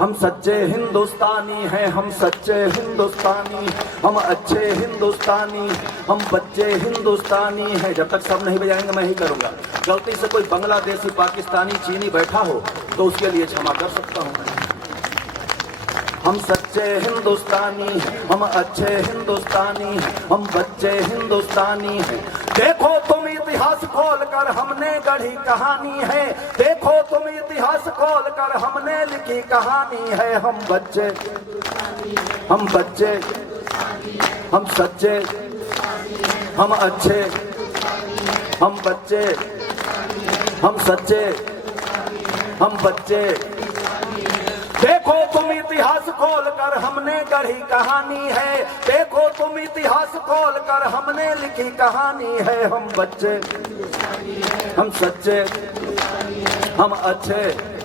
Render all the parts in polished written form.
हम सच्चे हिंदुस्तानी हैं, हम सच्चे हिंदुस्तानी, हम अच्छे हिंदुस्तानी, हम बच्चे हिंदुस्तानी हैं। जब तक सब नहीं बजाएंगे मैं ही करूंगा। गलती से कोई बांग्लादेशी, पाकिस्तानी, चीनी बैठा हो तो उसके लिए क्षमा कर सकता हूं। हम सच्चे हिंदुस्तानी, हम अच्छे हिंदुस्तानी, हम बच्चे हिंदुस्तानी हैं। देखो तुम इतिहास खोल कर हमने गढ़ी कहानी है, देखो तुम इतिहास खोल कर हमने लिखी कहानी है। हम बच्चे, हम बच्चे, हम सच्चे, हम अच्छे, हम बच्चे, हम सच्चे, हम बच्चे। देखो तुम इतिहास खोल कर हमने गढ़ी कहानी है, देखो तुम इतिहास खोल कर हमने लिखी कहानी है। हम बच्चे, हम सच्चे, हम अच्छे।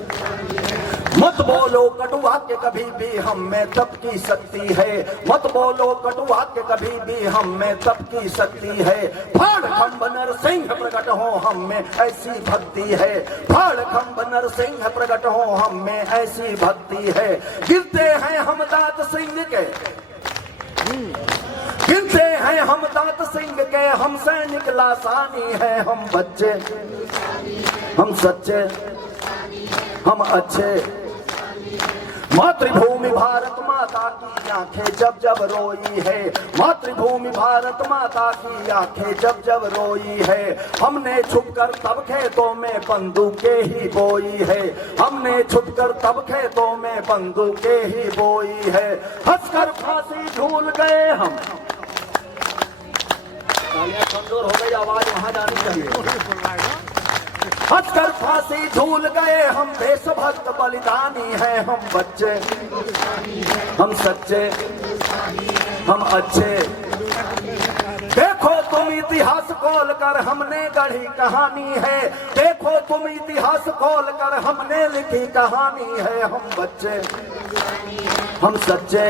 मत बोलो कटु वाक्य कभी भी हम में तप की शक्ति है, मत बोलो कटु वाक्य कभी भी हम में तप की शक्ति है। फाड़ खंभ नरसिंह प्रकट हो हम में ऐसी भक्ति है, फाड़ खंभ नरसिंह प्रकट हो हम में ऐसी भक्ति है। गिरते हैं हम दांत सिंह के, गिरते हैं हम दांत सिंह के, हम सैनिक लासानी है। हम बच्चे, हम सच्चे, हम अच्छे। मातृभूमि भारत माता की आंखें जब जब रोई है, मातृभूमि भारत माता की आंखें जब जब रोई है। हमने छुपकर तब खेतों में बंदूकें ही बोई है, हमने छुपकर तब खेतों में बंदूकें ही बोई है। हंसकर फांसी झूल गए हम, कमजोर हो गई आवाज वहां जानी चाहिए। हंसकर फांसी झूल गए हम, देशभक्त बलिदानी हैं। हम बच्चे, हम सच्चे, हम अच्छे। देखो तुम इतिहास खोल कर हमने गढ़ी कहानी है, देखो तुम इतिहास खोल कर हमने लिखी कहानी है। हम बच्चे, हम सच्चे,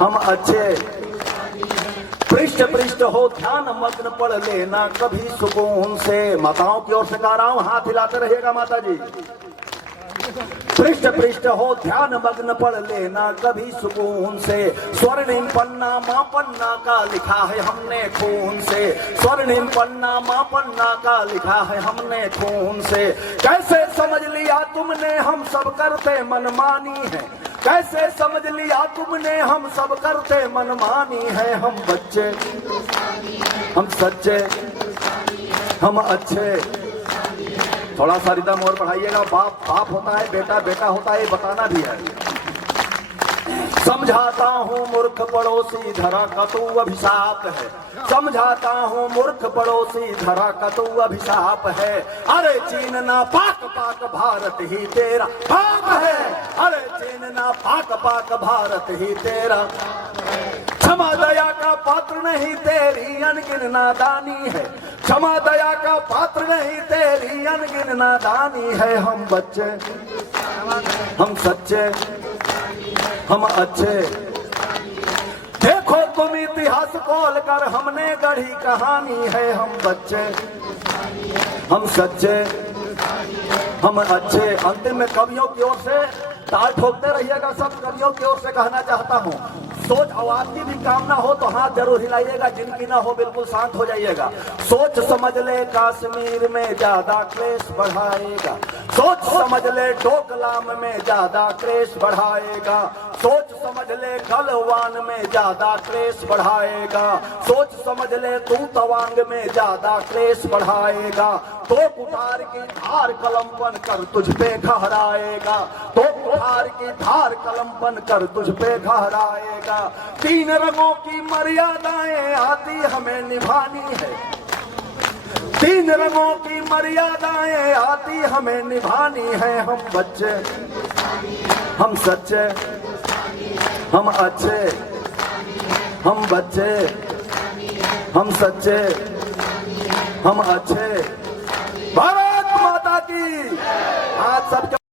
हम अच्छे। पृष्ठ पृष्ठ हो ध्यान मग्न पढ़ लेना कभी सुकून से। माताओं की ओर से गा रहा हूं, हाथ हिलाते रहिएगा माता जी। पृष्ठ पृष्ठ हो ध्यान मग्न पढ़ लेना कभी सुकून से। स्वर्णिम पन्ना मां पन्ना का लिखा है हमने खून से, स्वर्णिम पन्ना मां पन्ना का लिखा है हमने खून से। कैसे समझ लिया तुमने हम सब करते मनमानी है, कैसे समझ लिया तुमने हम सब करते मनमानी है। हम बच्चे, हम सच्चे, हम अच्छे। थोड़ा सा रिदम और बढ़ाइएगा। बाप बाप होता है, बेटा बेटा होता है, ये बताना भी है। समझाता हूँ मूर्ख पड़ोसी धरा का तू अभिशाप है, समझाता हूँ मूर्ख पड़ोसी धरा का तू अभिशाप है। अरे चीन ना पाक पाक भारत ही तेरा पाप है, अरे चीन ना पाक पाक भारत ही तेरा। क्षमा दया का पात्र नहीं तेरी अनगिन नादानी है, क्षमा दया का पात्र नहीं तेरी अनगिन नादानी है। हम बच्चे, हम सच्चे, हम अच्छे। देखो तुम इतिहास खोल कर हमने गढ़ी कहानी है। हम बच्चे, हम सच्चे, हम अच्छे। अंतिम में कवियों की ओर से ताल ठोकते रहिएगा। सब कवियों की ओर से कहना चाहता हूँ, सोच आवाज की भी कामना हो तो हाथ जरूर हिलाइएगा, जिनकी ना हो बिल्कुल शांत हो जाइएगा। सोच समझ ले कश्मीर में ज्यादा क्लेश बढ़ाएगा, सोच समझ ले डोकलाम में ज्यादा क्लेश बढ़ाएगा, सोच समझ ले गलवान में ज्यादा क्लेश बढ़ाएगा, सोच समझ ले तू तवांग में ज्यादा क्लेश बढ़ाएगा। तो कुठार की धार कलम बन कर तुझ पे घहराएगा, तो कुठार की धार कलम बन कर तुझ पे घहराएगा। तीन रंगों की मर्यादाएं आती हमें निभानी है, तीन रंगों की मर्यादाएं आती हमें निभानी है। हम बच्चे, हम सच्चे, हम अच्छे, हम बच्चे, हम सच्चे, हम अच्छे। भारत माता की। आज सबके